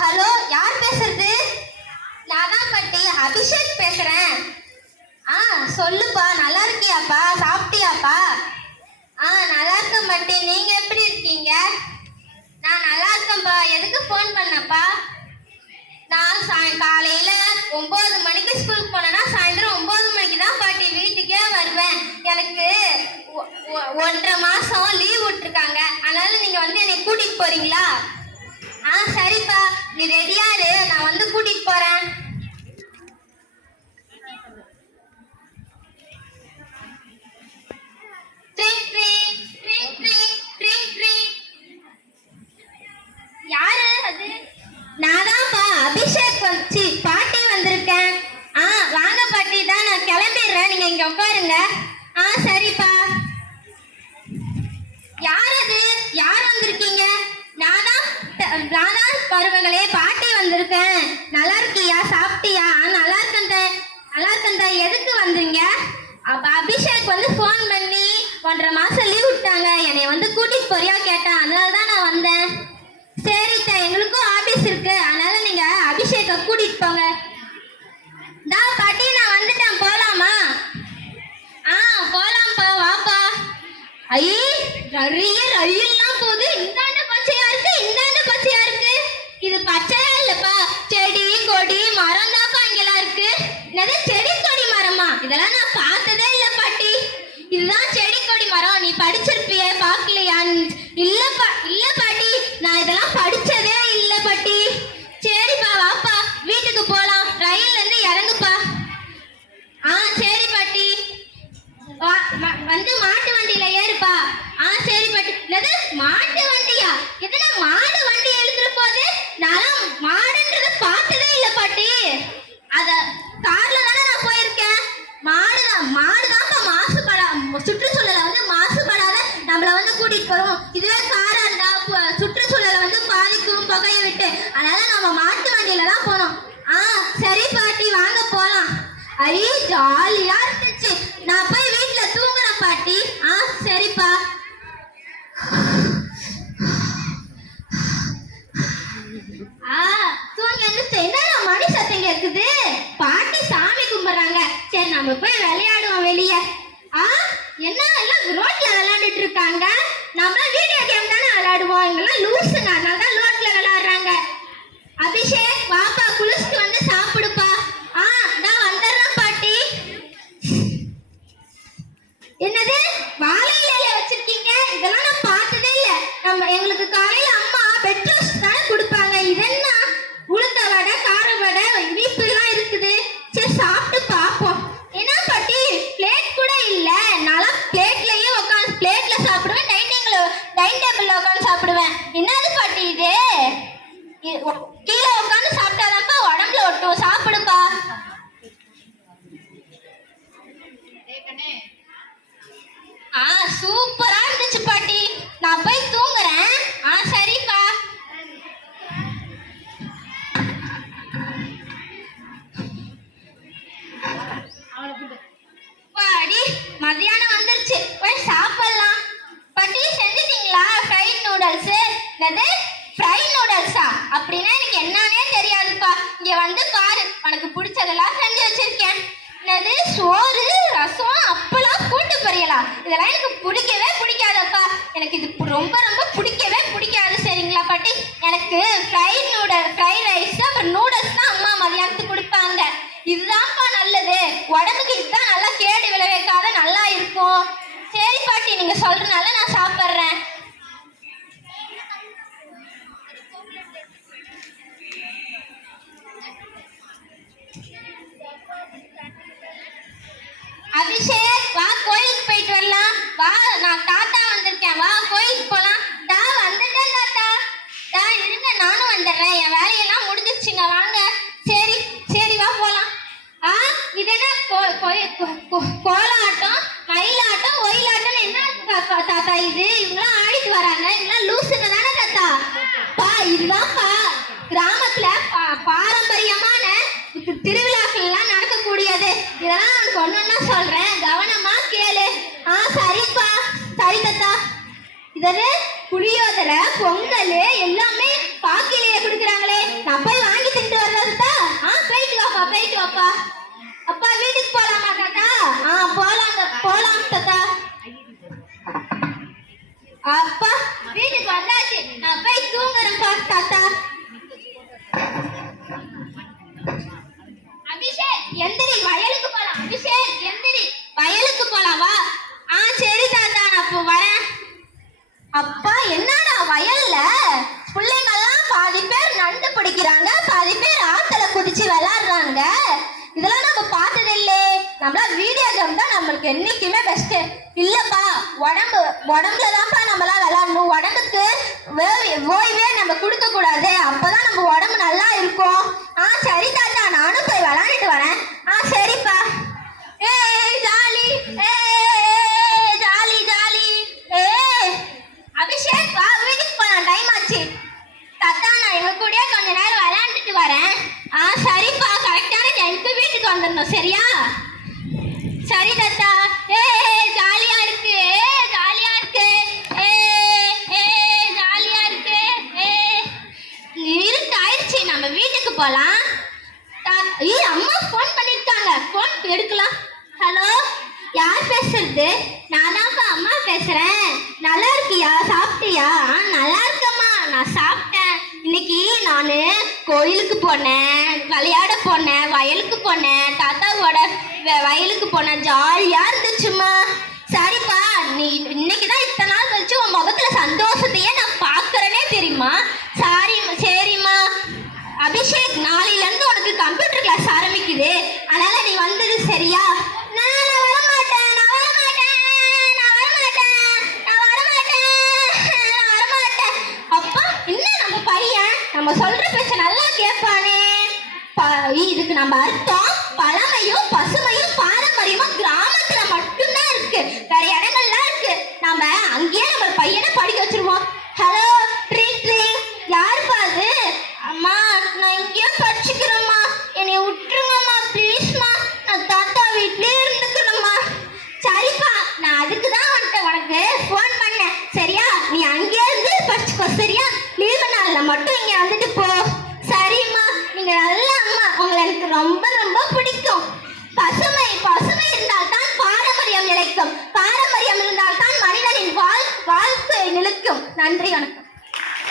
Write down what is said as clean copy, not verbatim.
Hello, யார் பேசுறது? நான் தான் பாட்டி அபிஷேக் பேசுறேன். சொல்லுப்பா, நல்லா இருக்கியாப்பா? சாப்பிட்டியாப்பா? நல்லா இருக்கேன் பாட்டி. நீங்க எப்படி இருக்கீங்க? நான் நல்லா இருக்கேன்ப்பா. எதுக்கு ஃபோன் பண்ணப்பா? நான் காலையில 9 மணிக்கு ஸ்கூலுக்கு போனேன்னா சாயந்தரம் 9 மணிக்கு தான் பாட்டி வீட்டுக்கே வருவேன். எனக்கு 1.5 மாசம் லீவ் விட்டுருக்காங்க. அதனால நீங்க வந்து என்னை கூட்டிட்டு போறீங்களா? சரிப்பா, நீ ரெடியாரு, நான் வந்து கூட்டிட்டு போறேன். யாரு அது? நான்தான்ப்பா அபிஷேக் வச்சு பாட்டி வந்திருக்கேன். வாங்க பாட்டி. தான் நான் கிளம்பிடுறேன், நீங்க இங்க உட்காருங்க. சரிப்பா. யார் அது? யார் வந்திருக்கீங்க? நான் தான் பருவங்களே பாட்டி வந்திருக்கேன். நல்லா இருக்கியா? சாப்பிட்டியா? நல்லா இருக்கேன். நல்லா இருக்கேன். எதுக்கு வந்தீங்க? அபிஷேக் வந்து ஃபோன் பண்ணி 1.5 மாசம் லீவ் விட்டாங்க, என்னை வந்து கூட்டிட்டு போறியா கேட்டான். அதனால தான் நான் வந்தேன். சரிக்கா, எங்களுக்கும் ஆபீஸ் இருக்கு, அதனால நீங்க அபிஷேக்கை கூட்டிட்டு போங்க. பாட்டி, நான் வந்துட்டேன், போலாமா? போலாம்ப்பா, வாப்பா. நிறைய ரயில்லாம் போகுது. இந்தாண்ட பச்சையா இருக்கு, இந்தாண்ட பச்சையா இருக்கு. இது பச்சையா இல்லப்பா, செடி கொடி மரம் தான்ப்பா இங்கெல்லாம் இருக்கு. என்னது செடி கொடி மரமா? இதெல்லாம் நான் பார்த்ததே இல்லை பாட்டி. இதுதான் செடி கொடி மரம். நீ படிச்சிருப்பிய, பார்க்கலையா? இல்ல பாட்டி, நான் இதெல்லாம் படிச்சதே இல்லை பாட்டி. சரிப்பா, வாப்பா, வீட்டுக்கு போலாம். ரயில்ல இருந்து இறங்குப்பா. சரி பாட்டி. வந்து மாட்டு வண்டியில ஏறுப்பா. சரி பாட்டி. என்னது மாட்டு வண்டியா? எதுனா மாடு வண்டி எழுதுற போது நான் மாடுன்றத பார்த்ததே இல்லை பாட்டி. அத கார்ல தானே நான் போயிருக்கேன். மாடுதான்ப்பா மாசுபடா, சுற்றுச்சூழலை வந்து மாசுபடாத நம்மள வந்து கூட்டிட்டு போறோம். இதுவே காரா இருந்தா சுற்றுச்சூழலை வந்து பாதிக்கும் புகையை விட்டு. அதனால நம்ம மாட்டு வண்டியில தான் போனோம். சரி பாட்டி, வாங்க போலாம். ஜாலியா இருந்துச்சு. நான் போய் வீட்டுல தூங்குறேன் பாட்டி. சரிப்பா. தூங்கி எழுந்துச்சு. என்ன மணி சத்தம் கேக்குது? பாட்டி சாமி கும்பிடுறாங்க. சரி, நம்ம போய் விளையாடுவோம் வெளியே. என்ன எல்லாம் ரோட்ல விளையாண்டுட்டு இருக்காங்க? நம்மளாம் வீடியோ கேம் தானே விளையாடுவோம். இங்கெல்லாம் லூசுங்க, அதனால தான் ரோட்ல விளையாடுறாங்க. அபிஷேக், வாப்பா, குளிச்சுட்டு வந்து சாப்பிடுப்பா. நான் வந்துடுறேன் பாட்டி. என்னது வாழை இலையில வச்சிருக்கீங்க? இதெல்லாம் நான் பார்த்ததே இல்லை. எங்களுக்கு காலையில அம்மா பெட் ரோஸ்ட் தானே கொடுப்பாங்க. இது என்ன? உளுந்த வடை, கார வடை, இனிப்பு எல்லாம் இருக்குது. சரி, சாப்பிட்டு பார்ப்போம். என்ன பாட்டி, பிளேட் கூட இல்ல? நான் பிளேட்லயே உட்காந்து பிளேட்ல சாப்பிடுவேன், டைனிங் டேபிள்ல உட்காந்து சாப்பிடுவேன். என்னது பாட்டி இது? கீழே உட்காந்து சாப்பிட்டாதான்ப்பா உடம்புல ஒட்டும். சாப்பிடுப்பா. சூப்பரா இருந்துச்சு பாட்டி. நான் போய் தூங்குறேன். சரிப்பா. பாடி, மதியானம் வந்துருச்சு, போய் சாப்பிடலாம். பாட்டி, செஞ்சுட்டீங்களா ஃப்ரைட் நூடுல்ஸ்? என்னது ஃப்ரைட் நூடுல்ஸா? அப்படின்னா எனக்கு என்னன்னே தெரியாதுப்பா. இங்க வந்து பாரு, உனக்கு பிடிச்சதெல்லாம் செஞ்சு வச்சிருக்கேன். என்னது சோறு, ரசம், அப்பளம், கூட்டு பொரியலா? இதெல்லாம் எனக்கு பிடிக்கவே பிடிக்காதப்பா. எனக்கு இது ரொம்ப ரொம்ப பிடிக்கவே பிடிக்காது. சரிங்களா பாட்டி? எனக்கு ஃப்ரைட் ரைஸ் அப்புறம் நூடுல்ஸ் தான் அம்மா மதியானத்துக்கு கொடுப்பாங்க. இதுதான்ப்பா நல்லது, உடம்புக்கு இதுதான் நல்லா கேடு விளைவிக்காத நல்லா இருக்கும். சரி பாட்டி, நீங்க சொல்றதுனால நான் சாப்பிட்றேன். அபிஷேக், வா, கோயிலுக்கு போயிட்டு வரலாம். வா, நான் தாத்தா வந்திருக்கேன், வா கோயிலுக்கு போலாம். வந்துட்டேன் தாத்தா. இருங்க, நானும் வந்துடுறேன். என் வேலையெல்லாம் முடிஞ்சிருச்சுங்க, வாங்க. சரி வா போலாம். இது என்ன கோலாட்டம், மயிலாட்டம், ஒயிலாட்டம்? என்ன தாத்தா இது? இவங்களாம் ஆடிட்டு வராங்க. இவங்களாம் லூசுங்க தானே தாத்தா? இதுதான்ப்பா கிராமத்துல பாரம்பரியமான திருவிழாக்கள் எல்லாம் நடக்கக்கூடியது. இதெல்லாம் நான் ஒன்னொன்னா சொல்றேன், கவனமா கேளு. சரிப்பா. சரி தாத்தா. இதது புளியோதரை, பொங்கல் எல்லாமே பாக்கிலேயே கொடுக்குறாங்களே. நான் அப்பா வீட்டுக்கு வந்தாச்சு, நான் போய் தூங்குறேன்ப்பா தாத்தா. அபிஷேக் எந்திரி, வயலுக்கு போலாம். அபிஷேக் எந்திரி, வயலுக்கு போலாம் வா. சரி தாத்தா, நான் இப்போ வரேன். அப்பா என்னடா வயல்ல பிள்ளைங்கெல்லாம் பாதி பேர் நண்டு பிடிக்கிறாங்க, பாதி பேர் ஆத்துல குதிச்சு விளையாடுறாங்க. இதெல்லாம் நம்ம பார்த்தது இல்லையே. நம்மளா வீடியோ கேம் தான் நம்மளுக்கு என்னைக்குமே பெஸ்ட் இல்லப்பா. உடம்புல தான்ப்பா நம்மளாம் விளையாடணும். உடம்புக்கு ஓய்வே நம்ம கொடுக்க கூடாது, அப்பதான் நம்ம உடம்பு நல்லா இருக்கும். சரி தாத்தா, நானும் போய் விளையாண்டுட்டு வரேன். சரிப்பா. Jolly jolly jolly. அபிஷேக் வா, வீட்டுக்கு போலாம், டைம் ஆச்சு. தாத்தா நான் எங்க கூடயே கொஞ்ச நேரம் விளையாண்டுட்டு வரேன். சரிப்பா, கரெக்டான டைமுக்கு வீட்டுக்கு வந்துடணும், சரியா? சரி தாத்தா. ஜாலியா இருக்கு, ஜாலியா இருக்கு, ஜாலியா இருக்கு. இருட்டாயிடுச்சு, நம்ம வீட்டுக்கு போலாம். அம்மா ஃபோன் பண்ணிருக்காங்க, ஃபோன் எடுக்கலாம். ஹலோ, யார் பேசுறது? நான் தான்ப்பா அம்மா பேசுறேன். நல்லா இருக்கியா? சாப்பிட்டியா? நல்லா இருக்கம்மா, நான் சாப்பிட்டேன். இன்னைக்கு நான் கோயிலுக்கு போனேன், விளையாட போனேன், வயலுக்கு போனேன், தாத்தாவோட வயலுக்கு போனேன். ஜாலியா இருந்துச்சுமா. சரிப்பா, நீ இன்னைக்கு தான் இத்தனை நாள் கழிச்சு உன் முகத்துல சந்தோஷத்தையே நான் பார்க்கறேனே தெரியுமா? சரிம்மா. அபிஷேக், நாளையிலேருந்து உனக்கு கம்ப்யூட்டர் கிளாஸ் ஆரம்பிக்குது, அதனால நீ வந்துடு, சரியா? நம்ம சொல்ற பேச்ச நல்லா கேட்பானே. இதுக்கு நம்ம அர்த்தம் பழமையும் பசுமையும் பாரம்பரியமும் கிராமத்துல மட்டும்தான் இருக்கு, வேற இடங்கள்லாம் இருக்கு. நம்ம அங்கேயே நம்ம பையனை படிக்க வச்சிருவோம். ஹலோ